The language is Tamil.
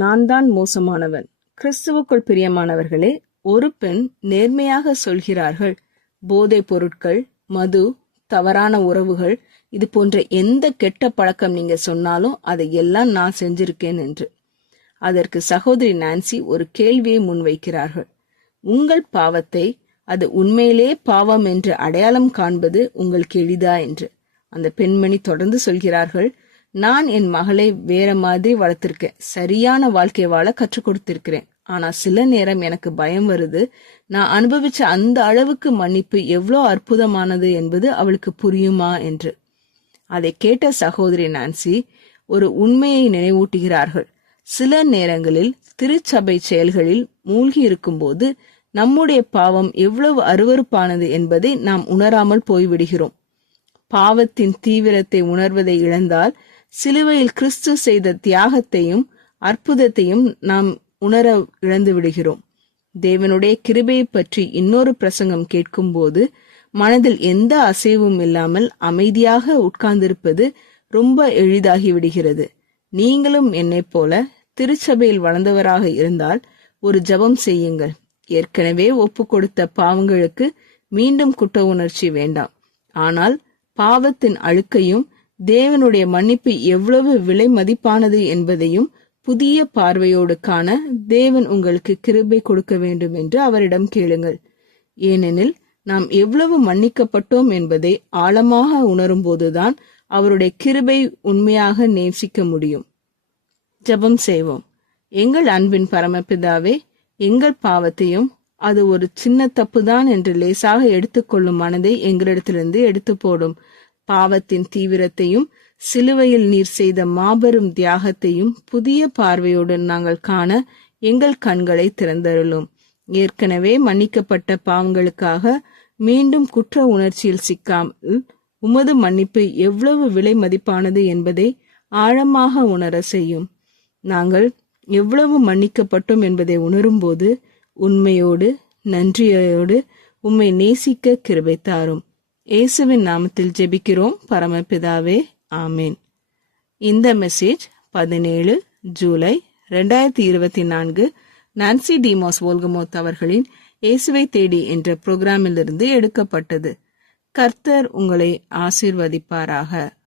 நான் தான் மோசமானவன். கிறிஸ்துவுக்குள் பிரியமானவர்களே, ஒரு பெண் நேர்மையாக சொல்கிறார்கள், போதைப் பொருட்கள், மது, தவறான உறவுகள், இது போன்ற எந்த கெட்ட பழக்கம் நீங்க சொன்னாலும் அதையெல்லாம் நான் செஞ்சிருக்கேன் என்று. அதற்கு சகோதரி நான்சி ஒரு கேள்வியை முன்வைக்கிறார்கள். உங்கள் பாவத்தை அது உண்மையிலே பாவம் என்று அடையாளம் காண்பது உங்களுக்கு எளிதா என்று. அந்த பெண்மணி தொடர்ந்து சொல்கிறார்கள், நான் என் மகளை வேற மாதிரி வளர்த்திருக்கேன், சரியான வாழ்க்கை வாழ கற்றுக் கொடுத்திருக்கிறேன். ஆனா சில நேரம் எனக்கு பயம் வருது, நான் அனுபவிச்ச அந்த அளவுக்கு மன்னிப்பு எவ்வளோ அற்புதமானது என்பது அவளுக்கு புரியுமா என்று. அதை கேட்ட சகோதரி நான்சி ஒரு உண்மையை நினைவூட்டுகிறார்கள். சில நேரங்களில் திருச்சபை செயல்களில் மூழ்கி இருக்கும்போது நம்முடைய பாவம் எவ்வளவு அருவருப்பானது என்பதை நாம் உணராமல் போய்விடுகிறோம். பாவத்தின் தீவிரத்தை உணர்வதை இழந்தால் சிலுவையில் கிறிஸ்து செய்த தியாகத்தையும் அற்புதத்தையும் நாம் உணர இழந்து விடுகிறோம். தேவனுடைய கிருபையை பற்றி இன்னொரு பிரசங்கம் கேட்கும் போது மனதில் எந்த அசைவும் இல்லாமல் அமைதியாக உட்கார்ந்திருப்பது ரொம்ப எளிதாகி விடுகிறது. நீங்களும் என்னை போல திருச்சபையில் வளர்ந்தவராக இருந்தால் ஒரு ஜெபம் செய்யுங்கள். ஏற்கனவே ஒப்பு கொடுத்த பாவங்களுக்கு மீண்டும் குற்ற உணர்ச்சி வேண்டாம். ஆனால் பாவத்தின் அழுக்கையும் தேவனுடைய மன்னிப்பு எவ்வளவு விலை மதிப்பானது என்பதையும் புதிய பார்வையோடு காண தேவன் உங்களுக்கு கிருபை கொடுக்க வேண்டும் என்று அவரிடம் கேளுங்கள். ஏனெனில் நாம் எவ்வளவு மன்னிக்கப்பட்டோம் என்பதை ஆழமாக உணரும் போதுதான் அவருடைய கிருபை உண்மையாக நேசிக்க முடியும். ஜெபம் செய்வோம். எங்கள் அன்பின் பரமபிதாவே, எங்கள் பாவத்தையும் அது ஒரு சின்ன தப்புதான் என்று லேசாக எடுத்துக்கொள்ளும் மனதை எங்களிடத்திலிருந்து எடுத்து போடும். பாவத்தின் தீவிரத்தையும் சிலுவையில் நீர் செய்த மாபெரும் தியாகத்தையும் புதிய பார்வையோடு நாங்கள் காண எங்கள் கண்களை திறந்தருளும். ஏற்கனவே மன்னிக்கப்பட்ட பாவங்களுக்காக மீண்டும் குற்ற உணர்ச்சியில் சிக்காமல் உமது மன்னிப்பு எவ்வளவு விலை மதிப்பானது என்பதை ஆழமாக உணர செய்யும். நாங்கள் எவ்வளவு மன்னிக்கப்பட்டோம் என்பதை உணரும்போது உண்மையோடு நன்றியோடு உம்மை நேசிக்க கிருபை தாரும். இயேசுவின் நாமத்தில் ஜெபிக்கிறோம் பரமபிதாவே, ஆமேன். இந்த மெசேஜ் 17 ஜூலை 2024 நான்சி டிமோஸ் வோல்கமோத் அவர்களின் இயேசுவை தேடி என்ற புரோகிராமிலிருந்து எடுக்கப்பட்டது. கர்த்தர் உங்களை ஆசீர்வதிப்பாராக.